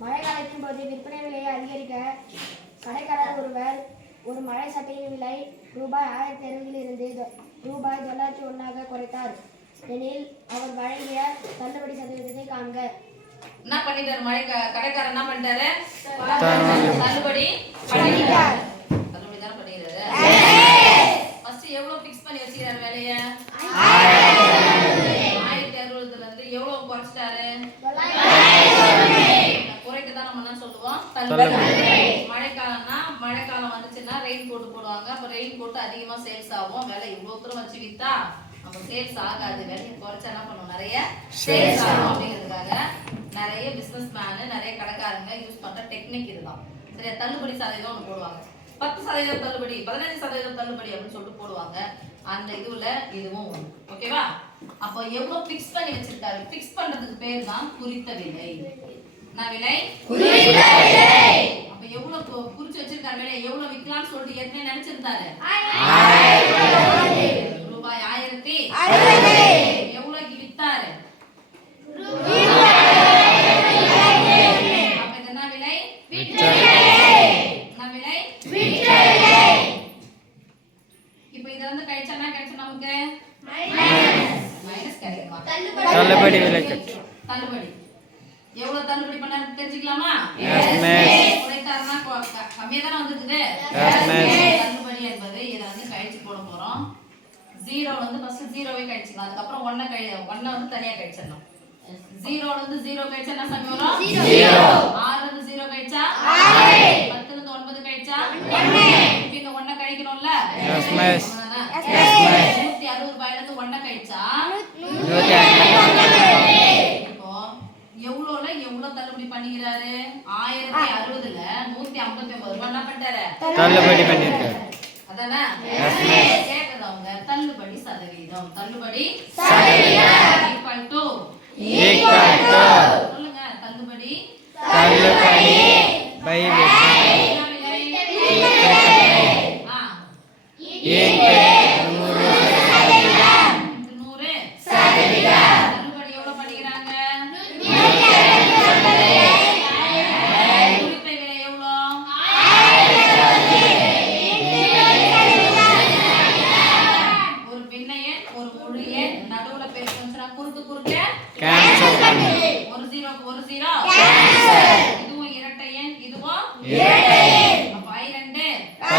மழை காலத்தின் போது விற்பனை விலையை அதிகரிக்க கடைக்காரர் ஒருவர் ஒரு மழை சட்டையின் விலை ரூபாய் 1060 ரூபாய் 901 குறைத்தார் எனில் அவர் வழங்கிய தள்ளுபடி சதவீதத்தை காண்க. என்ன பண்ணிட்டாரு கடைக்காரர் என்ன பண்ணிட்டாரு? தள்ளுபடி பண்ணிட்டார். தள்ளுபடி தான பண்ணிட்டாரு. ஃபர்ஸ்ட் எவ்வளவு ஃபிக்ஸ் பண்ணி வச்சிராரு விலைய? 1060 ல இருந்து எவ்வளவு குறைச்சிட்டாரு? 900. குறைக்க தான் நம்ம என்ன சொல்லுவோம்? தள்ளுபடி. மழைக்காலம் வந்துச்சுன்னா ரெயின் கோட் போடுவாங்க. அப்ப ரெயின் கோட் அதிகமா சேல்ஸ் ஆகும். விலை இவ்வளவு தூரம் வச்சு வித்தா நம்ம சேல்ஸ் ஆகாது. விலையை குறைச்சா என்ன பண்ணுவோம்? நிறைய சேல்ஸ் ஆகும் அப்படிங்கிறதுக்காக நிறைய பிசினஸ் மேன் நிறைய கடைக்காரங்க யூஸ் பண்ற டெக்னிக் இதுதான். சரியா? தள்ளுபடி சதவீதம் ஒன்று போடுவாங்க. 10% தள்ளுபடி, 15% தள்ளுபடி அப்படின்னு சொல்லிட்டு போடுவாங்க. அந்த இதுல இதுவும் ஒன்று. ஓகேவா? அப்போ எவ்வளவு பிக்ஸ் பண்ணி வச்சிருக்காரு? பிக்ஸ் பண்றதுக்கு பேர் தான் குறித்த விலை. நான் விலை குறித்த விலை. அப்ப எவ்வளவு குறிச்சு வச்சிருக்காரு விலை? எவ்வளவு விக்கலாம்னு சொல்லிட்டு ஏற்கனவே நினைச்சிருந்தாரு. ரூபாய் 1060. எவ்வளவுக்கு வித்தாரு? அப்ப இது என்ன விலை? விற்ற விலை. என்ன விலை? விற்ற விலை. இப்போ இத வந்து கழிச்சா என்ன கிடைக்கும் நமக்கு? மைனஸ் கிடைக்குமா? தள்ளுபடி விலை கட்டு. தள்ளுபடி எவ்வளவு தள்ளுபடி பண்ணாரு தெரிஞ்சுக்கலாமா? குறைத்தாருன்னா கம்மியா தான வந்துருக்குது. தள்ளுபடி என்பது இத வந்து கழிச்சு போட போறோம். 0 வந்து ஃபர்ஸ்ட் 0வே கழிச்சுக்கலாம். அதுக்கு அப்புறம் 1 வந்து தனியா கழிச்சிடணும். 0 ல இருந்து 0 கழிச்சா என்ன சமம் வரும்? 0. 6 ல இருந்து 0 கழிச்சா 6. 10 ல இருந்து 9 கழிச்சா 1. இப்போ இந்த 1 கழிக்கணும்ல? Yes miss. 160 ரூபாயில இருந்து 1 கழிச்சா 150. இப்போ எவ்வளவு தள்ளுபடி பண்ணிக்கிறாரு? 1060 ல 159 ரூபாய் என்ன பண்ணிட்டாரு? தள்ளுபடி பண்ணிருக்காரு. அதானே? Yes miss. கேக்குறவங்க தள்ளுபடி சதவீதம். தள்ளுபடி சதவீதம் ஈக்குவல் டு சொல்லுங்க. தள்ளுபடி பை ஒரு 0 இதுவும் இரட்டை எண் இதுவும் இரட்டை எண். அப்ப I 2 10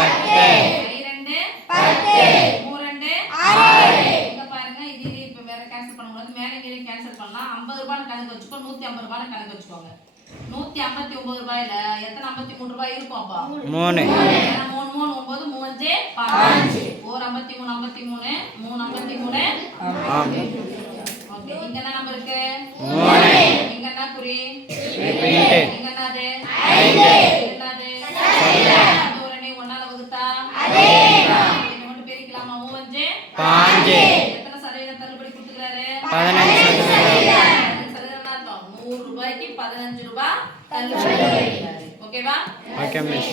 இங்க பாருங்க. இது இப்ப வேற கேன்சல் பண்ண முடியாது. மேல இங்க கேன்சல் பண்ணலாம். 50 ரூபாய் கணக்கு வச்சுக்கோ. 150 ரூபாய் கணக்கு வச்சுக்கோங்க. 159 ரூபாயில எத்தனை 53 ரூபாய் இருக்கும்? அப்ப 3 9 5 ஒரு 53 3 53 ஓகே. இங்க என்ன நம்பர் இருக்கு? 3. இங்க என்ன குறி? இங்க என்னது? 5. என்னது? சதவீதம். தூரணி 1 ஆல வகுத்தா அதேதான். இத மட்டும் பெருக்கலாமா? 5 5. எத்தனை சதவீதம் தள்ளுபடி கொடுத்துறாரு? 15%. 15% அர்த்தம் 100 ரூபாய்க்கு 15 ரூபாய் தள்ளுபடி. ஓகேவா? Okay miss.